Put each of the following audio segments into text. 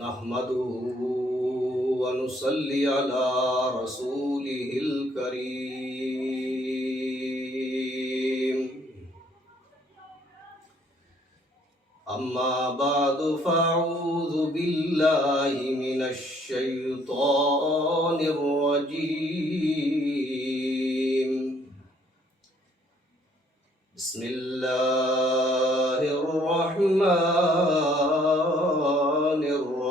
نحمده ونصلي على رسوله الكريم أما بعد فأعوذ بالله من الشيطان الرجيم بسم الله الرحمن الرحيم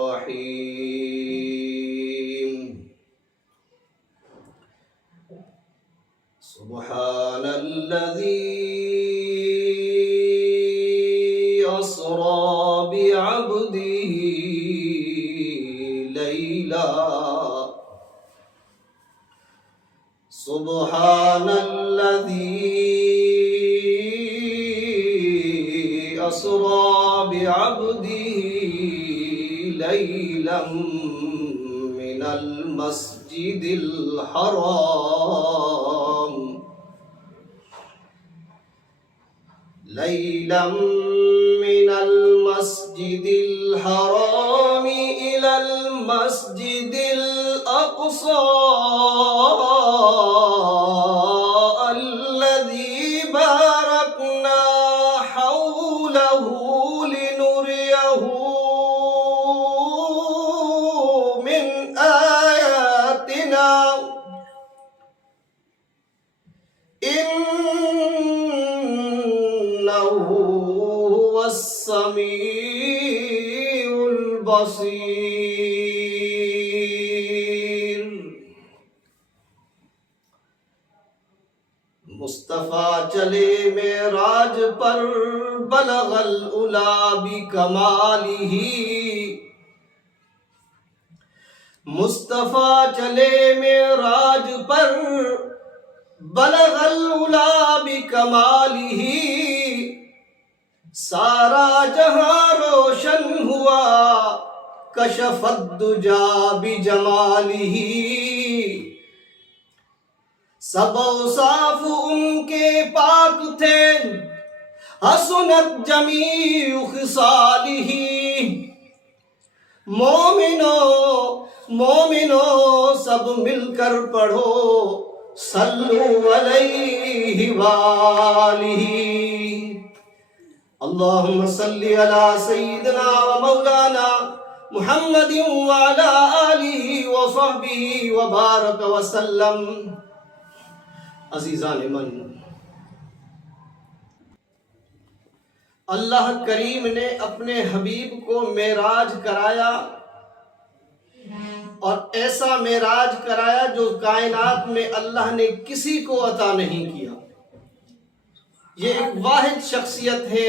سبحان الذي أسرى بعبده ليلا سبحان الذي أسرى بعبده ليلا من المسجد الحرام من المسجد الحرام إلى المسجد الأقصى الذي باركنا حوله لنريه من آياتنا إنه هو السميع البصير مصطفیٰ چلے معراج پر بلغ العلا بکمالہ مصطفیٰ چلے معراج پر بلغ العلا بکمالہ سارا جہاں روشن ہوا کشف الدجا بجمالہ سب اوصاف ان کے پاک تھے حسنت جمیع خصالہ مومنو سب مل کر پڑھو صلو علیہ وآلہ اللہم صلی علی سیدنا و مولانا محمد وعلی آلہ وصحبہ وبارک وسلم عزیزان من، اللہ کریم نے اپنے حبیب کو معراج کرایا اور ایسا معراج کرایا جو کائنات میں اللہ نے کسی کو عطا نہیں کیا۔ یہ ایک واحد شخصیت ہے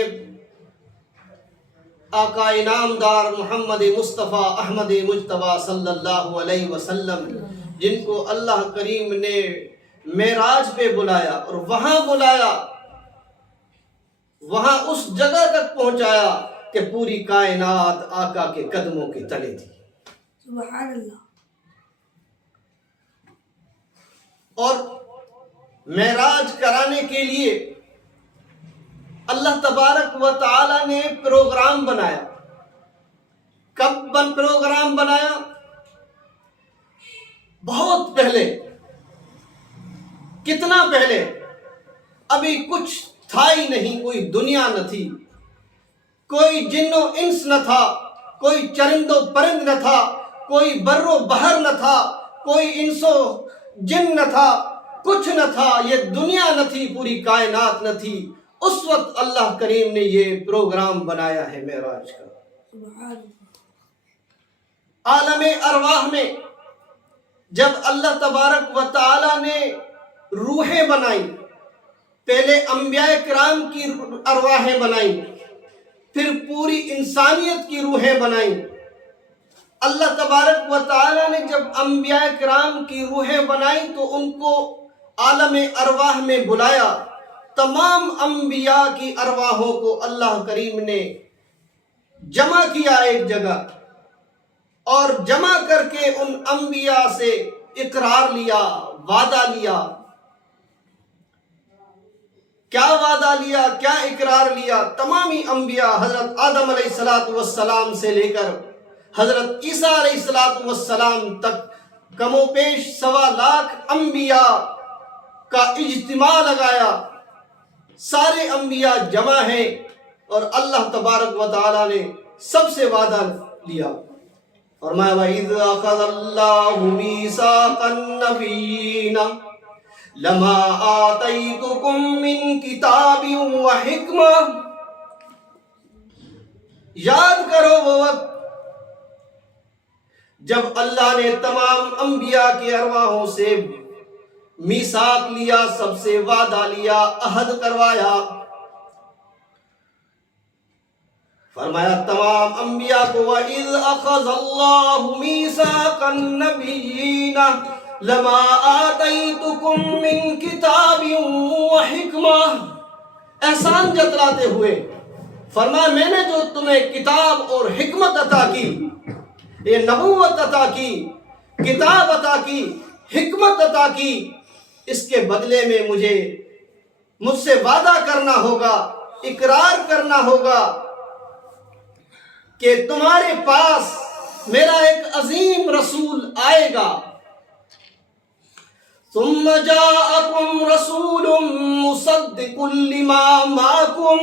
آقا انعامدار محمد مصطفیٰ احمد مجتبیٰ صلی اللہ علیہ وسلم، جن کو اللہ کریم نے معراج پہ بلایا اور وہاں اس جگہ تک پہنچایا کہ پوری کائنات آقا کے قدموں کے تلے تھی۔ سبحان اللہ۔ اور معراج کرانے کے لیے اللہ تبارک و تعالی نے پروگرام بنایا۔ کب پروگرام بنایا؟ بہت پہلے۔ کتنا پہلے؟ ابھی کچھ تھا ہی نہیں، کوئی دنیا نہ تھی، کوئی جن و انس نہ تھا، کوئی چرند و پرند نہ تھا، کوئی بر و بحر نہ تھا، کوئی انس و جن نہ تھا، کچھ نہ تھا، یہ دنیا نہ تھی، پوری کائنات نہ تھی۔ اس وقت اللہ کریم نے یہ پروگرام بنایا ہے معراج کا۔ عالم ارواح میں جب اللہ تبارک و تعالی نے روحیں بنائیں، پہلے انبیاء کرام کی ارواحیں بنائیں، پھر پوری انسانیت کی روحیں بنائیں۔ اللہ تبارک و تعالی نے جب انبیاء کرام کی روحیں بنائیں تو ان کو عالم ارواح میں بلایا۔ تمام انبیاء کی ارواحوں کو اللہ کریم نے جمع کیا ایک جگہ، اور جمع کر کے ان انبیاء سے اقرار لیا، وعدہ لیا۔ کیا وعدہ لیا، کیا اقرار لیا؟ تمامی انبیاء حضرت آدم علیہ السلام سے لے کر حضرت عیسیٰ علیہ السلام تک کم و پیش 1.25 لاکھ انبیاء کا اجتماع لگایا، سارے انبیاء جمع ہیں، اور اللہ تبارک و تعالیٰ نے سب سے وعدہ لیا، فرمایا وَإِذْ أَخَذَ اللَّهُ مِيثَاقَ النَّبِيِّينَ لَمَا آتَيْتُكُم مِّن كِتَابٍ وَحِكْمَةٍ۔ یاد کرو وہ وقت جب اللہ نے تمام انبیاء کے ارواحوں سے میثاق لیا، سب سے وعدہ لیا، عہد کروایا، فرمایا تمام انبیاء کو وَإِذْ أَخَذَ اللَّهُ مِيثَاقَ النَّبِيِّينَ لَمَا آتَيْتُكُم مِّن كِتَابٍ وَحِكْمَةٍ، احسان جتلاتے ہوئے فرمایا میں نے جو تمہیں کتاب اور حکمت عطا کی، یہ نبوت عطا کی، کتاب عطا کی، حکمت عطا کی، اس کے بدلے میں مجھ سے وعدہ کرنا ہوگا، اقرار کرنا ہوگا کہ تمہارے پاس میرا ایک عظیم رسول آئے گا، ثم جاءکم رسول مصدق لما معکم،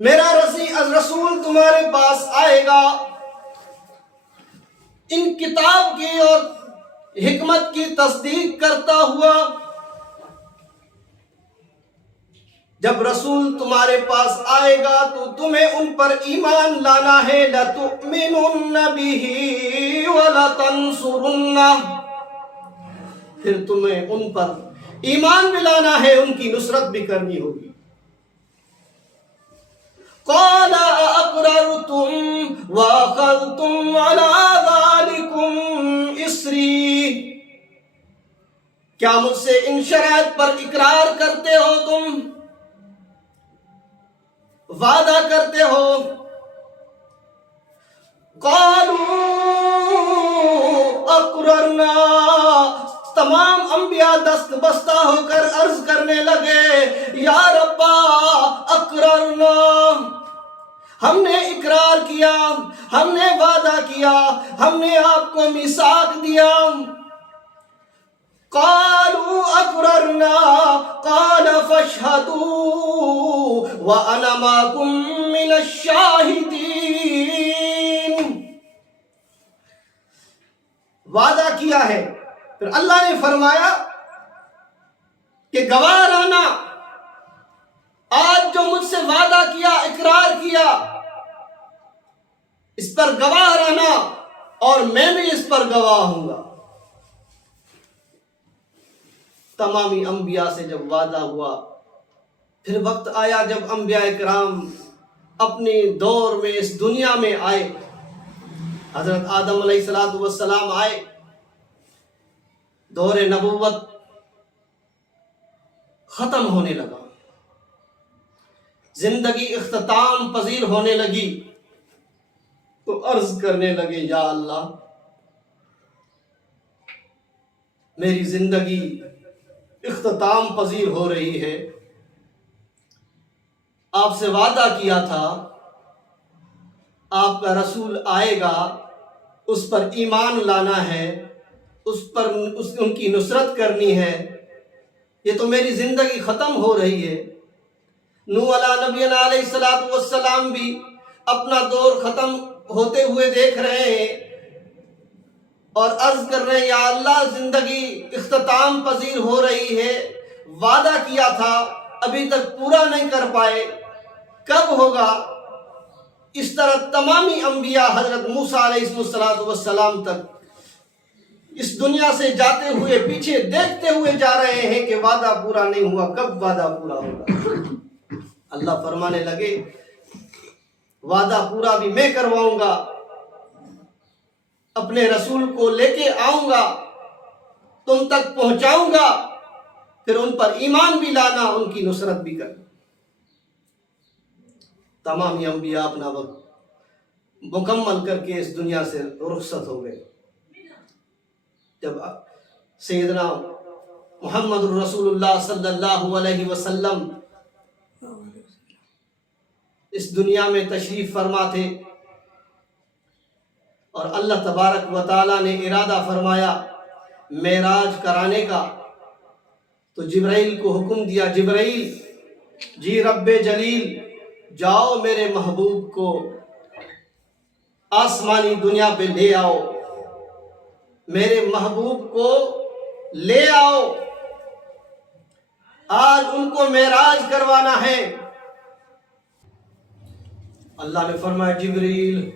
میرا رسول تمہارے پاس آئے گا ان کتاب کی اور حکمت کی تصدیق کرتا ہوا۔ جب رسول تمہارے پاس آئے گا تو تمہیں ان پر ایمان لانا ہے، لَتُؤْمِنُنَّ بِهِ وَلَتَنْصُرُنَّهُ، پھر تمہیں ان پر ایمان بھی لانا ہے، ان کی نصرت بھی کرنی ہوگی۔ قَالَ أَأَقْرَرْتُمْ وَأَخَذْتُمْ عَلَىٰ ذَلِكُمْ إِصْرِي، کیا مجھ سے ان شرائط پر اقرار کرتے ہو، تم وعدہ کرتے ہو؟ قَالُوا أَقْرَرْنَا، تمام انبیاء دست بستہ ہو کر عرض کرنے لگے یا ربا اقررنا، ہم نے اقرار کیا، ہم نے وعدہ کیا، ہم نے آپ کو میثاق دیا۔ قالوا اقررنا قال فاشهدوا وانا معكم من الشاهدين، وعدہ کیا ہے، پھر اللہ نے فرمایا کہ گواہ رہنا، آج جو مجھ سے وعدہ کیا، اقرار کیا، اس پر گواہ رہنا، اور میں بھی اس پر گواہ ہوں گا۔ تمامی انبیاء سے جب وعدہ ہوا، پھر وقت آیا جب انبیاء کرام اپنے دور میں اس دنیا میں آئے، حضرت آدم علیہ السلام آئے، دور نبوت ختم ہونے لگا، زندگی اختتام پذیر ہونے لگی، تو عرض کرنے لگے یا اللہ میری زندگی اختتام پذیر ہو رہی ہے، آپ سے وعدہ کیا تھا آپ کا رسول آئے گا، اس پر ایمان لانا ہے، ان کی نصرت کرنی ہے، یہ تو میری زندگی ختم ہو رہی ہے۔ نوح علیہ نبینا علیہ السلام بھی اپنا دور ختم ہوتے ہوئے دیکھ رہے ہیں اور عرض کر رہے ہیں یا اللہ زندگی اختتام پذیر ہو رہی ہے، وعدہ کیا تھا ابھی تک پورا نہیں کر پائے، کب ہوگا؟ اس طرح تمامی انبیاء حضرت موسیٰ علیہ السلام تک اس دنیا سے جاتے ہوئے پیچھے دیکھتے ہوئے جا رہے ہیں کہ وعدہ پورا نہیں ہوا، کب وعدہ پورا ہوگا؟ اللہ فرمانے لگے وعدہ پورا بھی میں کرواؤں گا، اپنے رسول کو لے کے آؤں گا، تم تک پہنچاؤں گا، پھر ان پر ایمان بھی لانا، ان کی نصرت بھی کرنا۔ تمام انبیاء اپنا وقت مکمل کر کے اس دنیا سے رخصت ہو گئے۔ جب سیدنا محمد رسول اللہ صلی اللہ علیہ وسلم اس دنیا میں تشریف فرما تھے، اور اللہ تبارک و تعالیٰ نے ارادہ فرمایا معراج کرانے کا، تو جبرائیل کو حکم دیا، جبرائیل جی رب جلیل جاؤ میرے محبوب کو آسمانی دنیا پہ لے آؤ، میرے محبوب کو لے آؤ، آج ان کو معراج کروانا ہے۔ اللہ نے فرمایا جبریل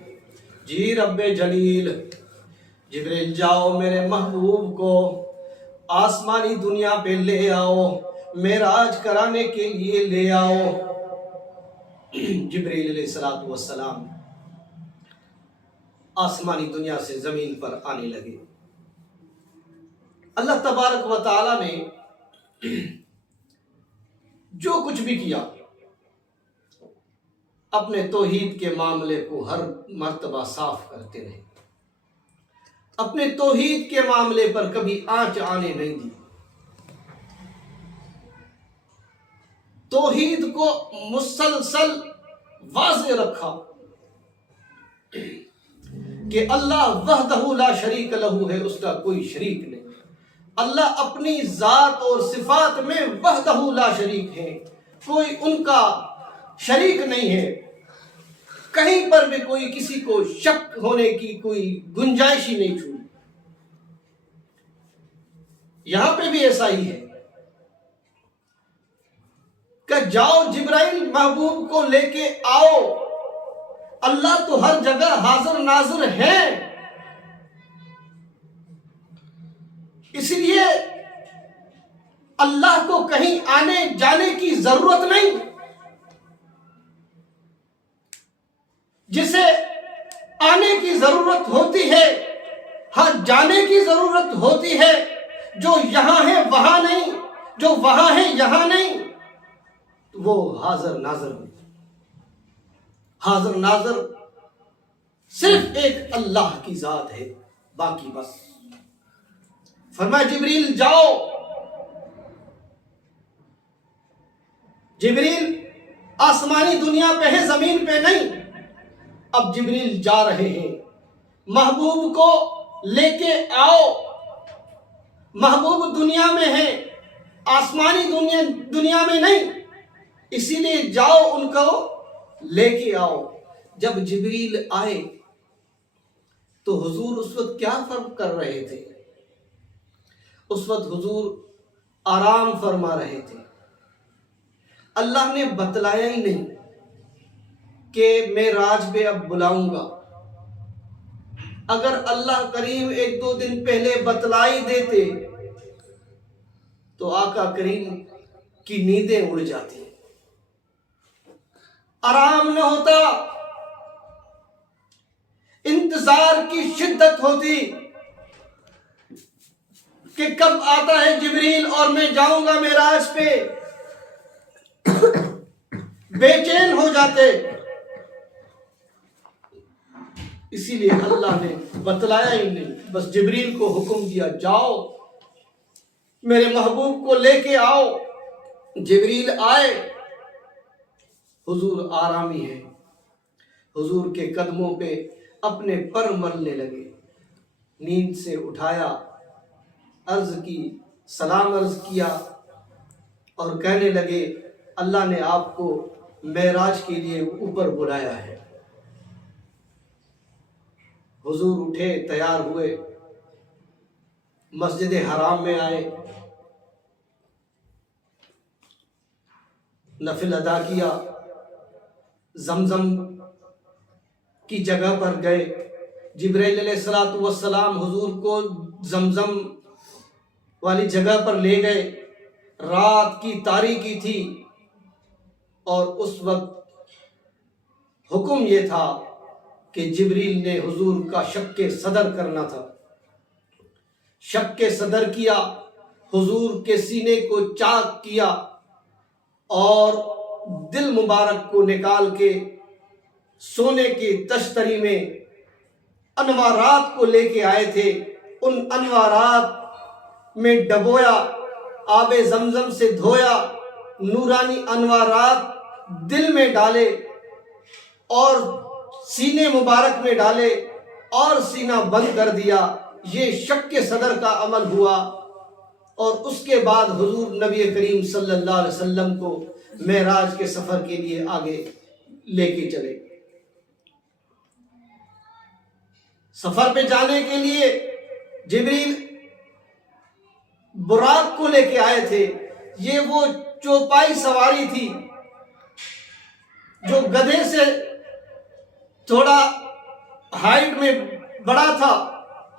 جی رب جلیل، جبریل جاؤ میرے محبوب کو آسمانی دنیا پہ لے آؤ، معراج کرانے کے لیے لے آؤ۔ جبریل علیہ السلام آسمانی دنیا سے زمین پر آنے لگے۔ اللہ تبارک و تعالی نے جو کچھ بھی کیا اپنے توحید کے معاملے کو ہر مرتبہ صاف کرتے رہے، اپنے توحید کے معاملے پر کبھی آنچ آنے نہیں دی، توحید کو مسلسل واضح رکھا کہ اللہ وحدہ لا شریک لہ ہے، اس کا کوئی شریک نہیں۔ اللہ اپنی ذات اور صفات میں وحدہ لا شریک ہے، کوئی ان کا شریک نہیں ہے، کہیں پر بھی کوئی کسی کو شک ہونے کی کوئی گنجائش ہی نہیں چھوڑی۔ یہاں پہ بھی ایسا ہی ہے کہ جاؤ جبرائیل محبوب کو لے کے آؤ، اللہ تو ہر جگہ حاضر ناظر ہے، اس لیے اللہ کو کہیں آنے جانے کی ضرورت نہیں۔ جسے آنے کی ضرورت ہوتی ہے، ہاں جانے کی ضرورت ہوتی ہے، جو یہاں ہے وہاں نہیں، جو وہاں ہے یہاں نہیں، وہ حاضر ناظر نہیں۔ حاضر ناظر صرف ایک اللہ کی ذات ہے، باقی بس فرمایا جبریل جاؤ۔ جبریل آسمانی دنیا پہ ہے، زمین پہ نہیں۔ اب جبریل جا رہے ہیں، محبوب کو لے کے آؤ، محبوب دنیا میں ہے، آسمانی دنیا میں نہیں، اسی لیے جاؤ ان کو لے کے آؤ۔ جب جبریل آئے تو حضور اس وقت کیا فرق کر رہے تھے؟ اس وقت حضور آرام فرما رہے تھے۔ اللہ نے بتلایا ہی نہیں کہ میں راج پہ اب بلاؤں گا۔ اگر اللہ کریم ایک دو دن پہلے بتلائی دیتے تو آقا کریم کی نیندیں اڑ جاتی، آرام نہ ہوتا، انتظار کی شدت ہوتی کہ کب آتا ہے جبریل اور میں جاؤں گا معراج پہ، بے چین ہو جاتے۔ اسی لیے اللہ نے بتلایا ہی نہیں، بس جبریل کو حکم دیا جاؤ میرے محبوب کو لے کے آؤ۔ جبریل آئے، حضور آرامی ہے، حضور کے قدموں پہ اپنے پر ملنے لگے، نیند سے اٹھایا، عرض کی، سلام عرض کیا اور کہنے لگے اللہ نے آپ کو معراج کے لیے اوپر بلایا ہے۔ حضور اٹھے، تیار ہوئے، مسجد حرام میں آئے، نفل ادا کیا، زمزم کی جگہ پر گئے، جبرائیل علیہ السلام حضور کو زمزم والی جگہ پر لے گئے۔ رات کی تاریکی تھی اور اس وقت حکم یہ تھا کہ جبریل نے حضور کا شق صدر کرنا تھا۔ شق صدر کیا، حضور کے سینے کو چاک کیا اور دل مبارک کو نکال کے سونے کی تشتری میں انوارات کو لے کے آئے تھے، ان انوارات میں ڈبویا، آب زمزم سے دھویا، نورانی انوارات دل میں ڈالے اور سینے مبارک میں ڈالے، اور سینہ بند کر دیا، یہ شک صدر کا عمل ہوا، اور اس کے بعد حضور نبی کریم صلی اللہ علیہ وسلم کو معراج کے سفر کے لیے آگے لے کے چلے۔ سفر پہ جانے کے لیے جبریل براق کو لے کے آئے تھے۔ یہ وہ چوپائی سواری تھی جو گدھے سے تھوڑا ہائٹ میں بڑا تھا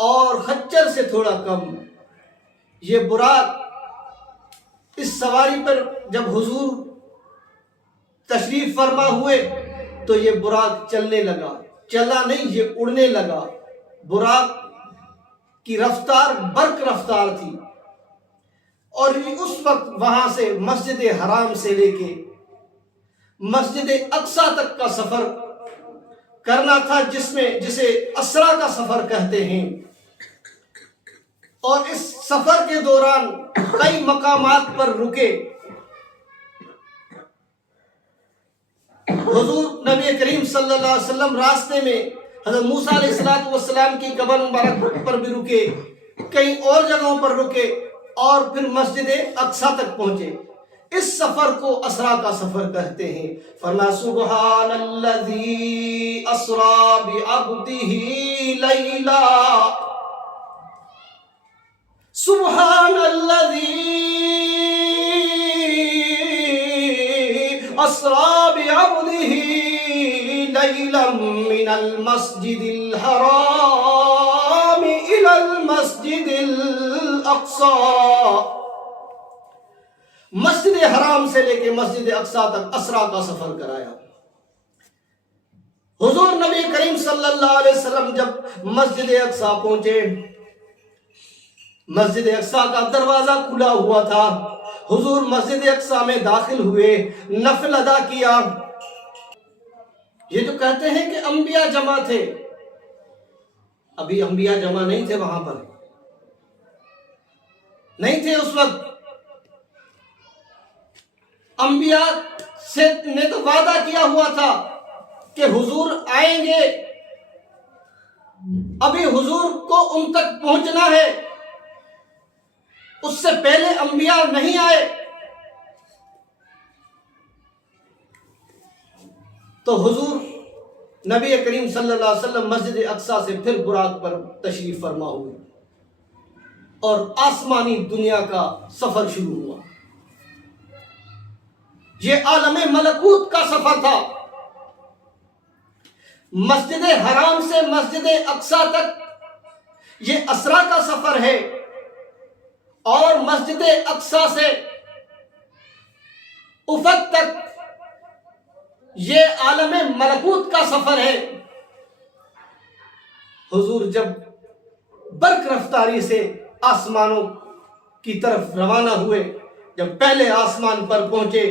اور خچر سے تھوڑا کم۔ یہ براق، اس سواری پر جب حضور تشریف فرما ہوئے تو یہ براق چلنے لگا، چلا نہیں، یہ اڑنے لگا۔ براق کی رفتار برق رفتار تھی، اور اس وقت وہاں سے مسجد حرام سے لے کے مسجد اقصی تک کا سفر کرنا تھا، جسے اسرا کا سفر کہتے ہیں۔ اور اس سفر کے دوران کئی مقامات پر رکے۔ حضور نبی کریم صلی اللہ علیہ وسلم راستے میں حضرت موسیٰ علیہ السلام کی قبر مبارک پر بھی رکے، کئی اور جگہوں پر رکے، اور پھر مسجد اقصی تک پہنچے۔ اس سفر کو اسرا کا سفر کہتے ہیں۔ فرمایا سبحان الذی اسرا بعبدہ لیلا، سبحان الذی اسرا بعبدہ لیلا من المسجد الحرام الى المسجد الاقصی۔ مسجد حرام سے لے کے مسجد اقصی تک اسرا کا سفر کرایا۔ حضور نبی کریم صلی اللہ علیہ وسلم جب مسجد اقصی پہنچے، مسجد اقصی کا دروازہ کھلا ہوا تھا۔ حضور مسجد اقصی میں داخل ہوئے، نفل ادا کیا۔ یہ جو کہتے ہیں کہ انبیاء جمع تھے، ابھی انبیاء جمع نہیں تھے، وہاں پر نہیں تھے اس وقت۔ انبیاء سے نے تو وعدہ کیا ہوا تھا کہ حضور آئیں گے، ابھی حضور کو ان تک پہنچنا ہے، اس سے پہلے انبیاء نہیں آئے۔ تو حضور نبی کریم صلی اللہ علیہ وسلم مسجد اقصی سے پھر براق پر تشریف فرما ہوئے، اور آسمانی دنیا کا سفر شروع ہوا۔ یہ عالم ملکوت کا سفر تھا۔ مسجد حرام سے مسجد اقصی تک یہ اسرا کا سفر ہے، اور مسجد اقصی سے افق تک یہ عالم ملکوت کا سفر ہے۔ حضور جب برق رفتاری سے آسمانوں کی طرف روانہ ہوئے، جب پہلے آسمان پر پہنچے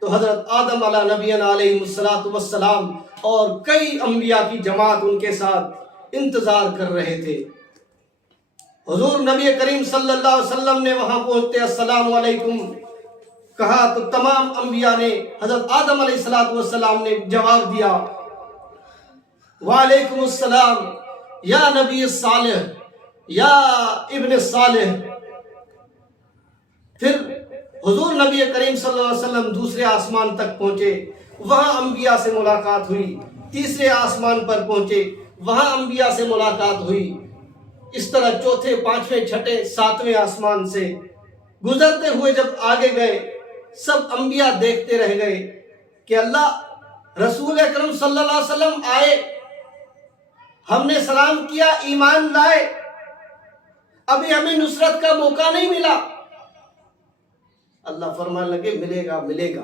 تو حضرت آدم علیہ نبینا علیہ السلام اور کئی انبیاء کی جماعت ان کے ساتھ انتظار کر رہے تھے۔ حضور نبی کریم صلی اللہ علیہ وسلم نے وہاں پہنچتے السلام علیکم کہا تو تمام انبیاء نے، حضرت آدم علیہ السلام نے جواب دیا وعلیکم السلام یا نبی صالح یا ابن صالح۔ پھر حضور نبی کریم صلی اللہ علیہ وسلم دوسرے آسمان تک پہنچے، وہاں انبیاء سے ملاقات ہوئی۔ تیسرے آسمان پر پہنچے، وہاں انبیاء سے ملاقات ہوئی۔ اس طرح چوتھے، پانچویں، چھٹے، ساتویں آسمان سے گزرتے ہوئے جب آگے گئے، سب انبیاء دیکھتے رہ گئے کہ اللہ رسول اکرم صلی اللہ علیہ وسلم آئے، ہم نے سلام کیا، ایمان لائے، ابھی ہمیں نصرت کا موقع نہیں ملا۔ اللہ فرمانے لگے ملے گا ملے گا۔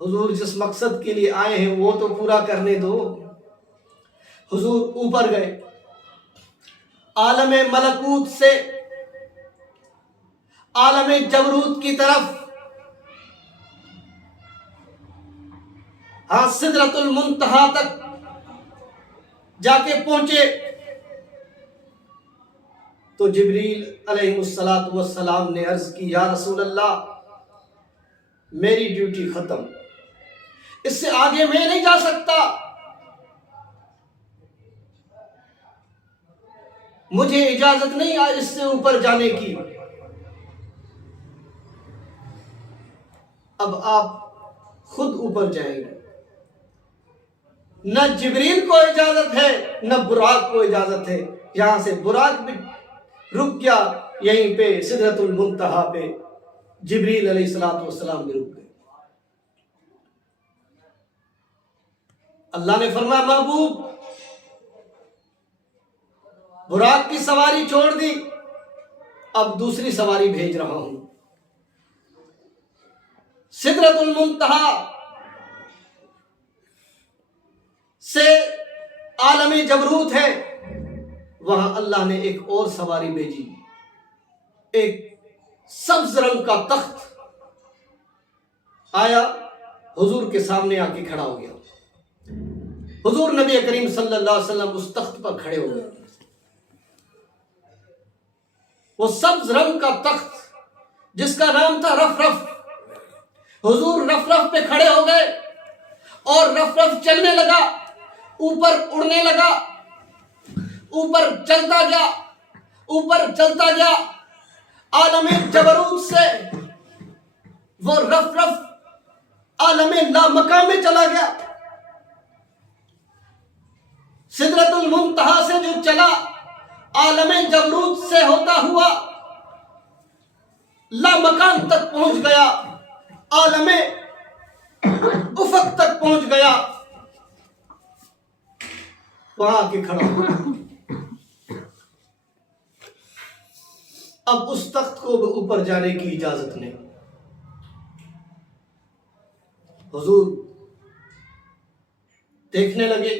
حضور جس مقصد کے لیے آئے ہیں وہ تو پورا کرنے دو۔ حضور اوپر گئے، عالم ملکوت سے عالم جبروت کی طرف، سدرۃ المنتہا تک جا کے پہنچے تو جبریل علیہ السلام نے عرض کی یا رسول اللہ میری ڈیوٹی ختم، اس سے آگے میں نہیں جا سکتا، مجھے اجازت نہیں اس سے اوپر جانے کی۔ اب آپ خود اوپر جائیں گے، نہ جبریل کو اجازت ہے نہ براق کو اجازت ہے۔ یہاں سے براق بھی رک گیا، یہیں پہ سدرۃ المنتہا پہ جبریل علیہ السلام بھی رک گئے۔ اللہ نے فرمایا محبوب براق کی سواری چھوڑ دی، اب دوسری سواری بھیج رہا ہوں۔ سدرۃ المنتہا سے عالم جبروت ہے، وہاں اللہ نے ایک اور سواری بھیجی، ایک سبز رنگ کا تخت آیا، حضور کے سامنے آ کے کھڑا ہو گیا۔ حضور نبی کریم صلی اللہ علیہ وسلم اس تخت پر کھڑے ہو گئے۔ وہ سبز رنگ کا تخت جس کا نام تھا رف رف، حضور رف رف پہ کھڑے ہو گئے اور رف رف چلنے لگا، اوپر اڑنے لگا، اوپر چلتا گیا، اوپر چلتا گیا۔ عالم جبروت سے وہ رف رف عالم لامکان میں چلا گیا۔ سدرۃ المنتہا سے جو چلا، عالم جبروت سے ہوتا ہوا لامکان تک پہنچ گیا، عالم افق تک پہنچ گیا، وہاں آ کے کھڑا ہوا۔ اب اس تخت کو اوپر جانے کی اجازت نہیں۔ حضور دیکھنے لگے،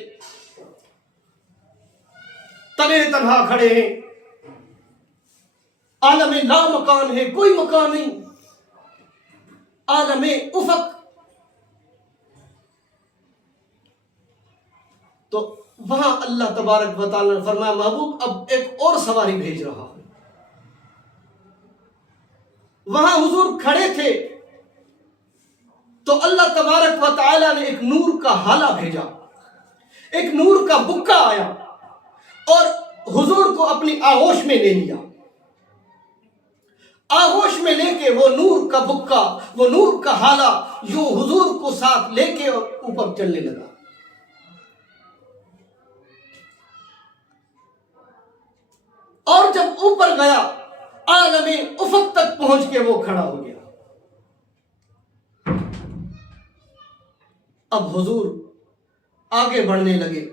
تنہے تنہا کھڑے ہیں، عالم لا مکان ہے، کوئی مکان نہیں، عالم افق۔ تو وہاں اللہ تبارک و تعالیٰ نے فرمایا محبوب اب ایک اور سواری بھیج رہا ہوں۔ وہاں حضور کھڑے تھے تو اللہ تبارک و تعالیٰ نے ایک نور کا ہالہ بھیجا، ایک نور کا بکا آیا اور حضور کو اپنی آغوش میں لے لیا۔ آغوش میں لے کے وہ نور کا بکا، وہ نور کا ہالہ یوں حضور کو ساتھ لے کے اور اوپر چلنے لگا۔ اور جب اوپر گیا، عالم افق تک پہنچ کے وہ کھڑا ہو گیا۔ اب حضور آگے بڑھنے لگے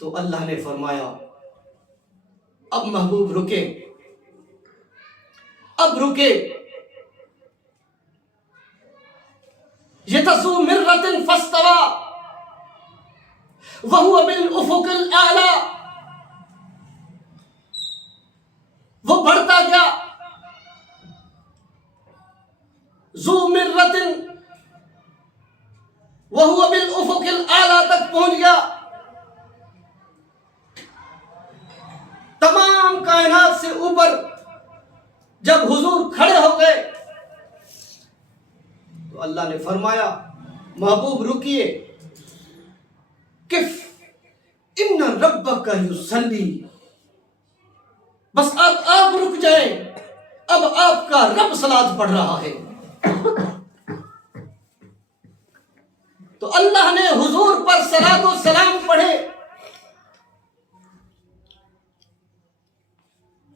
تو اللہ نے فرمایا اب محبوب رکے، اب رکے۔ یتسو مرۃ فاستوى وهو بالافق الاعلى، وہ بڑھتا گیا، ذو مرۃ وهو بالافق الاعلى تک پہنچ گیا۔ تمام کائنات سے اوپر جب حضور کھڑے ہو گئے تو اللہ نے فرمایا محبوب رکیے، کف ان ربک یصلی، بس آپ رک جائیں، اب آپ کا رب صلاۃ پڑھ رہا ہے۔ تو اللہ نے حضور پر صلاۃ و سلام پڑھے۔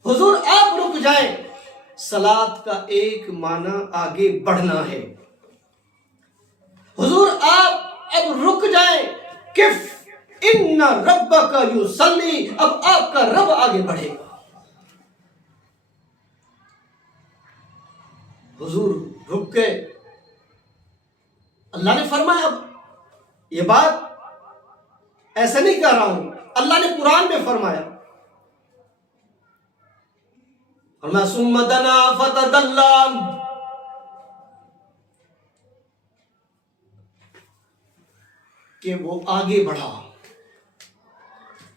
حضور آپ رک جائیں، صلاۃ کا ایک معنی آگے بڑھنا ہے۔ حضور آپ اب رک جائیں، کف ان ربک یصلی، اب آپ کا رب آگے بڑھے گا۔ حضور رک گئے۔ اللہ نے فرمایا اب یہ بات ایسے نہیں کہہ رہا ہوں، اللہ نے قرآن میں فرمایا ثم دنا فتدلی، کہ وہ آگے بڑھا،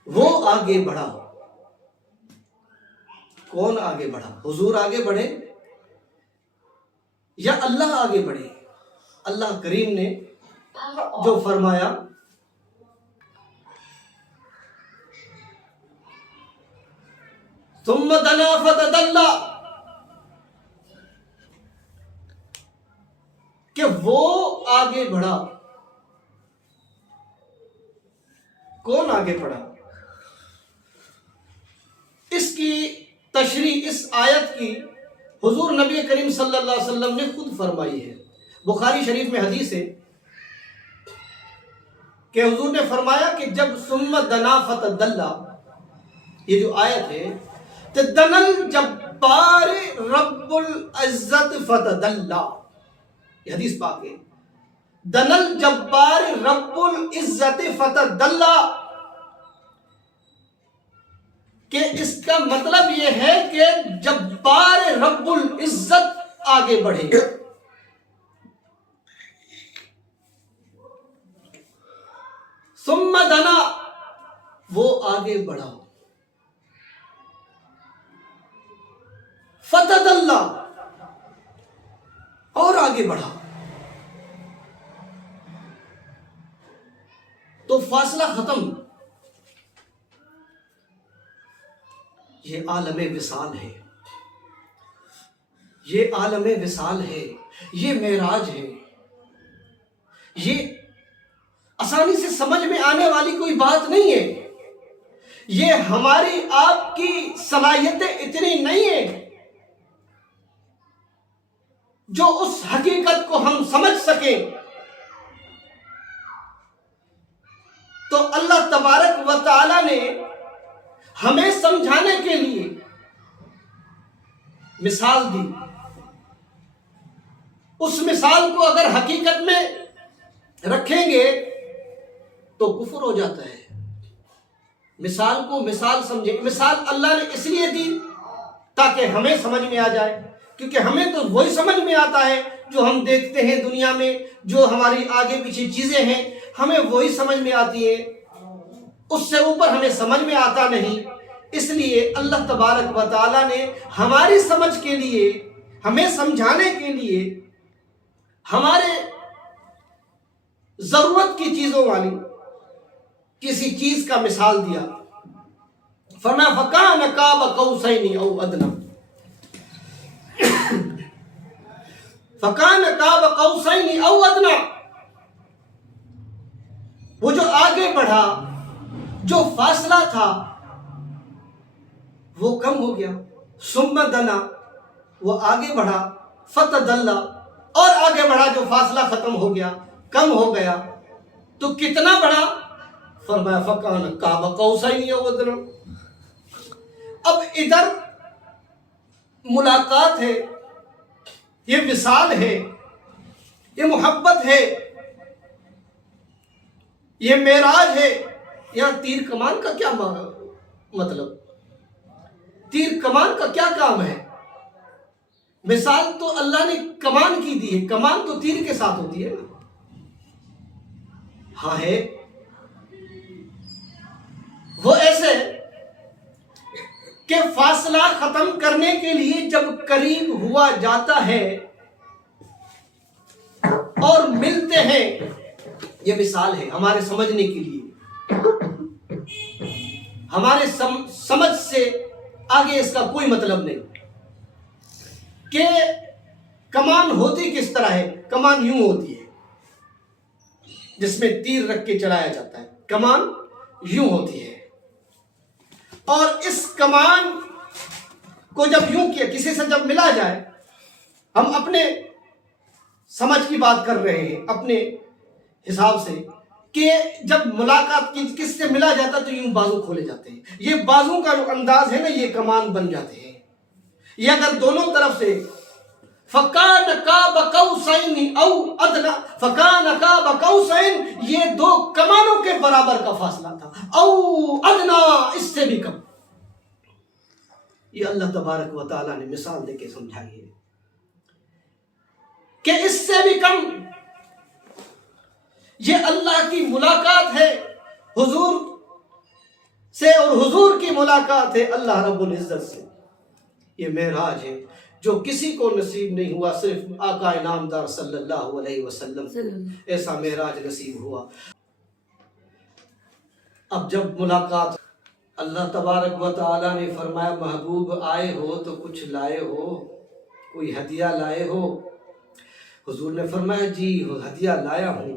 وہ آگے بڑھا۔ کون آگے بڑھا؟ حضور آگے بڑھے یا اللہ آگے بڑھے؟ اللہ کریم نے جو فرمایا ثم دنا فتدلى کہ وہ آگے بڑھا. کون آگے بڑھا؟ اس کی تشریح اس آیت کی حضور نبی کریم صلی اللہ علیہ وسلم نے خود فرمائی ہے. بخاری شریف میں حدیث ہے کہ حضور نے فرمایا کہ جب ثم دنا فتدلى، یہ جو آیت ہے، دنا الجبار رب العزت فتدلى، یہ حدیث پاک ہے. دنا الجبار رب العزت فتدلى، کہ اس کا مطلب یہ ہے کہ جبار رب العزت آگے بڑھے. ثم دنا، وہ آگے بڑھا. فتدلى، اور آگے بڑھا. تو فاصلہ ختم. یہ عالم وصال ہے، یہ عالم وصال ہے، یہ معراج ہے. یہ آسانی سے سمجھ میں آنے والی کوئی بات نہیں ہے. یہ ہماری آپ کی صلاحیتیں اتنی نہیں ہیں جو اس حقیقت کو ہم سمجھ سکیں. تو اللہ تبارک و تعالی نے ہمیں سمجھانے کے لیے مثال دی. اس مثال کو اگر حقیقت میں رکھیں گے تو کفر ہو جاتا ہے. مثال کو مثال سمجھیں. مثال اللہ نے اس لیے دی تاکہ ہمیں سمجھ میں آ جائے، کیونکہ ہمیں تو وہی سمجھ میں آتا ہے جو ہم دیکھتے ہیں دنیا میں، جو ہماری آگے پیچھے چیزیں ہیں ہمیں وہی سمجھ میں آتی ہیں. اس سے اوپر ہمیں سمجھ میں آتا نہیں. اس لیے اللہ تبارک و تعالیٰ نے ہماری سمجھ کے لیے، ہمیں سمجھانے کے لیے، ہمارے ضرورت کی چیزوں والی کسی چیز کا مثال دیا. فرمایا فَكَانَ قَابَ قَوْسَيْنِ أَوْ أَدْنَىٰ، فَكَانَ قَابَ قَوْسَيْنِ أَوْ أَدْنَىٰ. وہ جو آگے بڑھا، جو فاصلہ تھا وہ کم ہو گیا. ثم دنا، وہ آگے بڑھا. فتدلى، اور آگے بڑھا، جو فاصلہ ختم ہو گیا، کم ہو گیا. تو کتنا بڑھا؟ فرمایا فَكَانَ قَابَ قَوْسَيْنِ أَوْ أَدْنَىٰ. اب ادھر ملاقات ہے، یہ وصال ہے، یہ محبت ہے، یہ معراج ہے. یہاں تیر کمان کا کیا مطلب؟ تیر کمان کا کیا کام ہے؟ مثال تو اللہ نے کمان کی دی ہے. کمان تو تیر کے ساتھ ہوتی ہے نا. ہاں ہے. وہ ایسے کہ فاصلہ ختم کرنے کے لیے جب قریب ہوا جاتا ہے اور ملتے ہیں، یہ مثال ہے ہمارے سمجھنے کے لیے. ہمارے سمجھ سے آگے اس کا کوئی مطلب نہیں. کہ کمان ہوتی کس طرح ہے؟ کمان یوں ہوتی ہے جس میں تیر رکھ کے چلایا جاتا ہے. کمان یوں ہوتی ہے، اور اس کمان کو جب یوں کیا، کسی سے جب ملا جائے، ہم اپنے سمجھ کی بات کر رہے ہیں اپنے حساب سے، کہ جب ملاقات کس سے ملا جاتا تو یوں بازو کھولے جاتے ہیں. یہ بازو کا جو انداز ہے نا، یہ کمان بن جاتے ہیں. یہ اگر دونوں طرف سے فَكَانَ قَابَ قَوْسَيْنِ أَوْ أَدْنَىٰ، فَكَانَ قَابَ قَوْسَيْنِ، یہ دو کمانوں کے برابر کا فاصلہ تھا. أَوْ أَدْنَىٰ، اس سے بھی کم. یہ اللہ تبارک و تعالیٰ نے مثال دے کے سمجھائی ہے کہ اس سے بھی کم. یہ اللہ کی ملاقات ہے حضور سے، اور حضور کی ملاقات ہے اللہ رب العزت سے. یہ معراج ہے جو کسی کو نصیب نہیں ہوا، صرف آقا انعامدار صلی اللہ علیہ وسلم کو ایسا معراج نصیب ہوا. اب جب ملاقات اللہ تبارک و تعالیٰ نے فرمایا محبوب آئے ہو تو کچھ لائے ہو، کوئی ہدیہ لائے ہو؟ حضور نے فرمایا جی ہدیہ لایا ہوں۔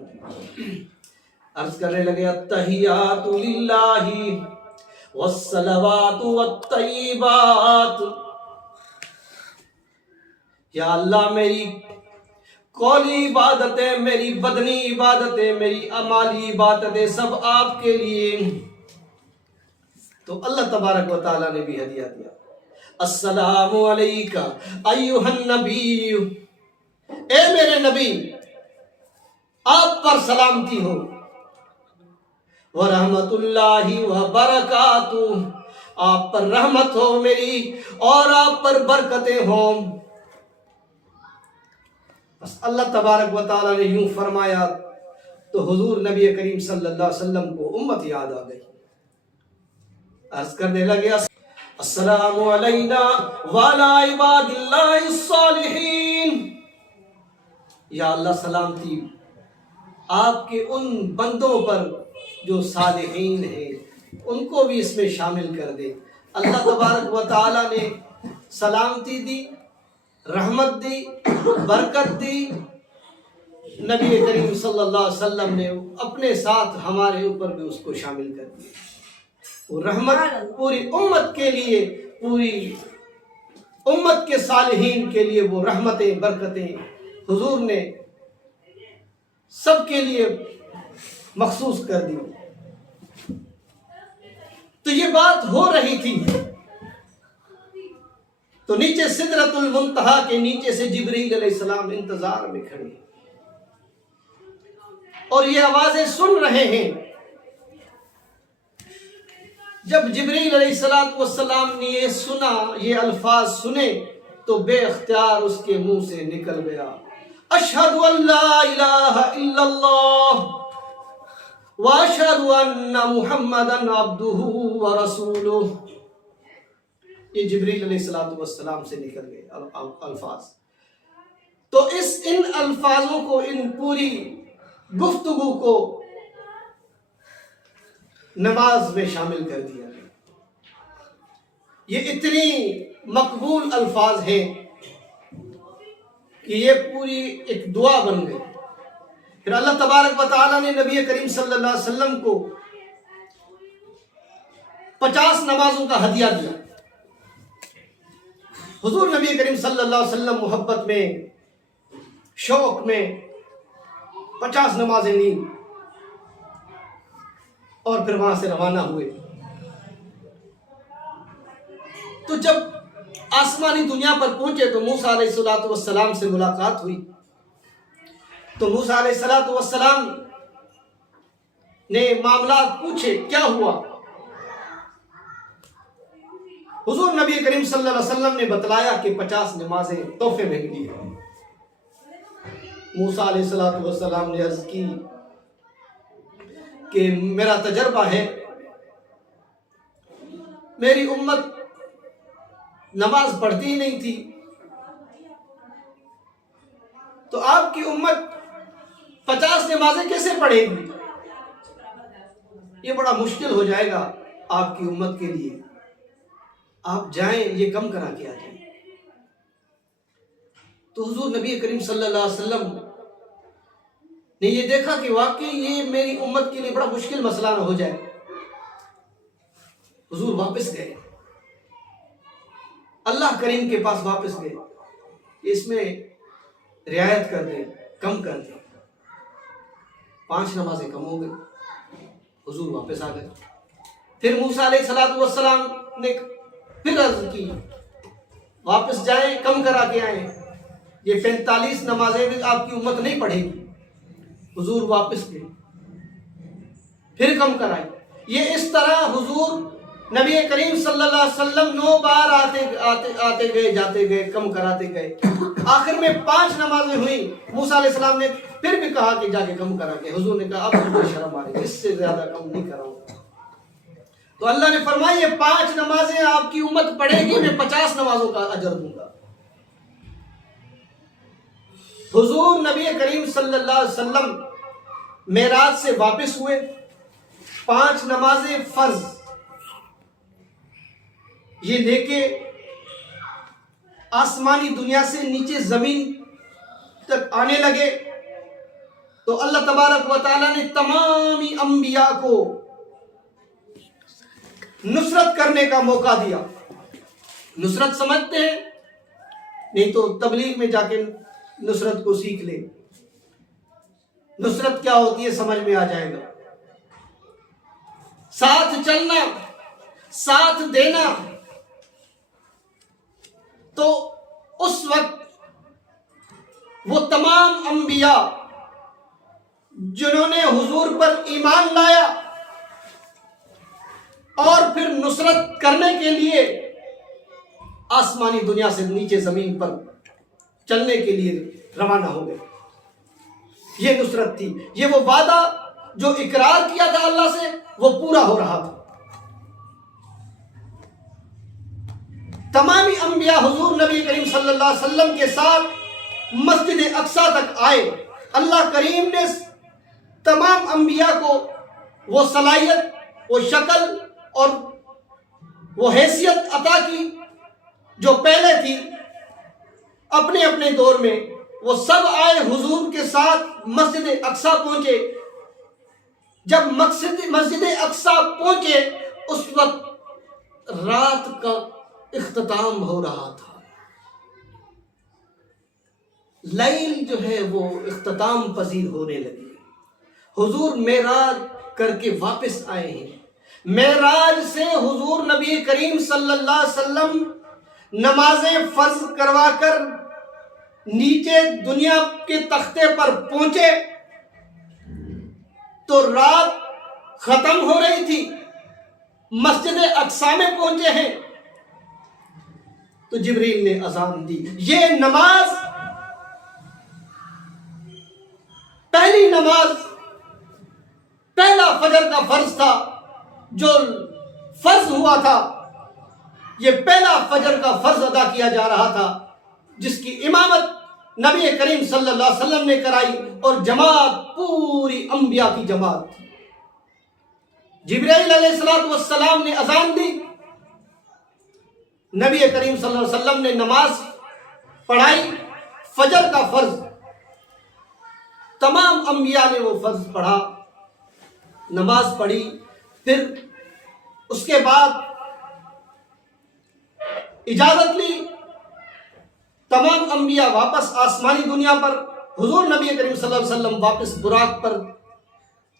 عرض کرنے لگے التحیات للہ والصلوات والطیبات، یا اللہ میری قولی عبادتیں، میری بدنی عبادتیں، میری عمالی عبادتیں سب آپ کے لیے۔ تو اللہ تبارک و تعالیٰ نے بھی ہدیہ دیا، السلام علیکہ ایہا النبی، اے میرے نبی آپ پر سلامتی ہو، ورحمت اللہ وبرکاتہ، آپ پر رحمت ہو میری اور آپ پر برکتیں ہوں۔ بس اللہ تبارک و تعالیٰ نے یوں فرمایا تو حضور نبی کریم صلی اللہ علیہ وسلم کو امت یاد آ گئی۔ عرض کرنے لگے السلام علینا وعلی عباد اللہ الصالحین، یا اللہ سلامتی آپ کے ان بندوں پر جو صالحین ہیں، ان کو بھی اس میں شامل کر دے۔ اللہ تبارک و تعالیٰ نے سلامتی دی، رحمت دی، برکت دی، نبی کریم صلی اللہ علیہ وسلم نے اپنے ساتھ ہمارے اوپر بھی اس کو شامل کر دیا۔ وہ رحمت پوری امت کے لیے، پوری امت کے صالحین کے لیے وہ رحمتیں برکتیں حضور نے سب کے لیے مخصوص کر دی۔ تو یہ بات ہو رہی تھی تو نیچے سدرۃ المنتہا کے نیچے سے جبریل علیہ السلام انتظار میں کھڑے اور یہ آوازیں سن رہے ہیں۔ جب جبریل علیہ السلام نے یہ سنا، یہ الفاظ سنے، تو بے اختیار اس کے منہ سے نکل گیا اشہد ان لا الہ الا اللہ واشہد ان محمدا عبدہ ورسولہ۔ یہ جبریل علیہ السلام سے نکل گئے الفاظ۔ تو ان الفاظوں کو، ان پوری گفتگو کو نماز میں شامل کر دیا۔ یہ اتنی مقبول الفاظ ہیں کہ یہ پوری ایک دعا بن گئی۔ پھر اللہ تبارک و تعالیٰ نے نبی کریم صلی اللہ علیہ وسلم کو 50 نمازوں کا ہدیہ دیا۔ حضور نبی کریم صلی اللہ علیہ وسلم محبت میں، شوق میں 50 نمازیں لیں اور پھر وہاں سے روانہ ہوئے۔ تو جب آسمانی دنیا پر پہنچے تو موسیٰ علیہ السلام سے ملاقات ہوئی۔ تو موسیٰ علیہ السلام نے معاملات پوچھے، کیا ہوا؟ حضور نبی کریم صلی اللہ علیہ وسلم نے بتلایا کہ 50 نمازیں تحفے میں ملی ہیں۔ موسیٰ علیہ السلام نے عرض کی کہ میرا تجربہ ہے، میری امت نماز پڑھتی نہیں تھی، تو آپ کی امت 50 نمازیں کیسے پڑھے گی؟ یہ بڑا مشکل ہو جائے گا آپ کی امت کے لیے، آپ جائیں یہ کم کرا کے آ جائیں۔ تو حضور نبی کریم صلی اللہ علیہ وسلم نے یہ دیکھا کہ واقعی یہ میری امت کے لیے بڑا مشکل مسئلہ نہ ہو جائے۔ حضور واپس گئے، اللہ کریم کے پاس واپس گئے، اس میں رعایت کر دیں، کم کر دیں۔ 5 نمازیں کم ہو گئی، حضور واپس آ گئے۔ پھر موسیٰ علیہ السلام نے پھر عرض کی واپس جائیں، کم کرا کے آئیں، یہ 45 نمازیں بھی آپ کی امت نہیں پڑھے گی۔ حضور واپس گئے، پھر کم کرائی۔ یہ اس طرح حضور نبی کریم صلی اللہ علیہ وسلم 9 بار آتے گئے، جاتے گئے، کم کراتے گئے۔ آخر میں 5 نمازیں ہوئیں۔ موسیٰ علیہ السلام نے پھر بھی کہا کہ جا کے کم کرا کے۔ حضور نے کہا اب مجھے شرم آ رہی ہے، اس سے زیادہ کم نہیں کراؤں۔ تو اللہ نے فرمایا یہ 5 نمازیں آپ کی امت پڑھے گی، میں 50 نمازوں کا اجر دوں گا۔ حضور نبی کریم صلی اللہ علیہ وسلم معراج سے واپس ہوئے، 5 نمازیں فرض یہ لے کے آسمانی دنیا سے نیچے زمین تک آنے لگے تو اللہ تبارک و تعالیٰ نے تمامی انبیاء کو نصرت کرنے کا موقع دیا. نصرت سمجھتے ہیں؟ نہیں تو تبلیغ میں جا کے نصرت کو سیکھ لیں. نصرت کیا ہوتی ہے سمجھ میں آ جائے گا. ساتھ چلنا، ساتھ دینا. تو اس وقت وہ تمام انبیاء جنہوں نے حضور پر ایمان لایا اور پھر نصرت کرنے کے لیے آسمانی دنیا سے نیچے زمین پر چلنے کے لیے روانہ ہو گئے. یہ نصرت تھی. یہ وہ وعدہ جو اقرار کیا تھا اللہ سے وہ پورا ہو رہا تھا. تمامی انبیاء حضور نبی کریم صلی اللہ علیہ وسلم کے ساتھ مسجد اقصیٰ تک آئے. اللہ کریم نے تمام انبیاء کو وہ صلاحیت، وہ شکل اور وہ حیثیت عطا کی جو پہلے تھی. اپنے اپنے دور میں وہ سب آئے حضور کے ساتھ مسجد اقصیٰ پہنچے. جب مسجد اقصیٰ پہنچے اس وقت رات کا اختتام ہو رہا تھا. لیل جو ہے وہ اختتام پذیر ہونے لگی. حضور معراج کر کے واپس آئے ہیں. معراج سے حضور نبی کریم صلی اللہ علیہ وسلم نمازیں فرض کروا کر نیچے دنیا کے تختے پر پہنچے تو رات ختم ہو رہی تھی. مسجد اقصیٰ میں پہنچے ہیں تو جبریل نے اذان دی. یہ نماز پہلی نماز، پہلا فجر کا فرض تھا جو فرض ہوا تھا. یہ پہلا فجر کا فرض ادا کیا جا رہا تھا جس کی امامت نبی کریم صلی اللہ علیہ وسلم نے کرائی اور جماعت پوری انبیاء کی جماعت تھی. جبرائیل علیہ السلام نے اذان دی. نبی کریم صلی اللہ علیہ وسلم نے نماز پڑھائی، فجر کا فرض. تمام انبیاء نے وہ فرض پڑھا، نماز پڑھی. پھر اس کے بعد اجازت لی. تمام انبیاء واپس آسمانی دنیا پر، حضور نبی کریم صلی اللہ علیہ وسلم واپس براق پر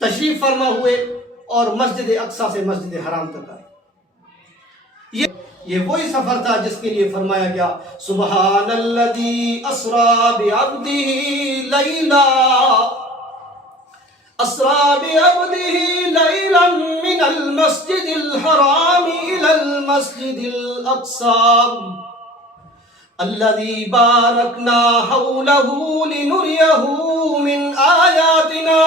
تشریف فرما ہوئے اور مسجد اقصیٰ سے مسجد حرام تک آئے. یہ وہی سفر تھا جس کے لیے فرمایا گیا سبحان الذی اسرا بعبدہ لیلا، اسرا بعبدہ لیلا من المسجد الحرام الى المسجد الاقصى الذي باركنا حوله لنريه من آياتنا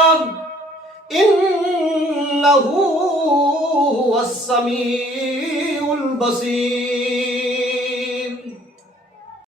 إنه هو السميع البصير.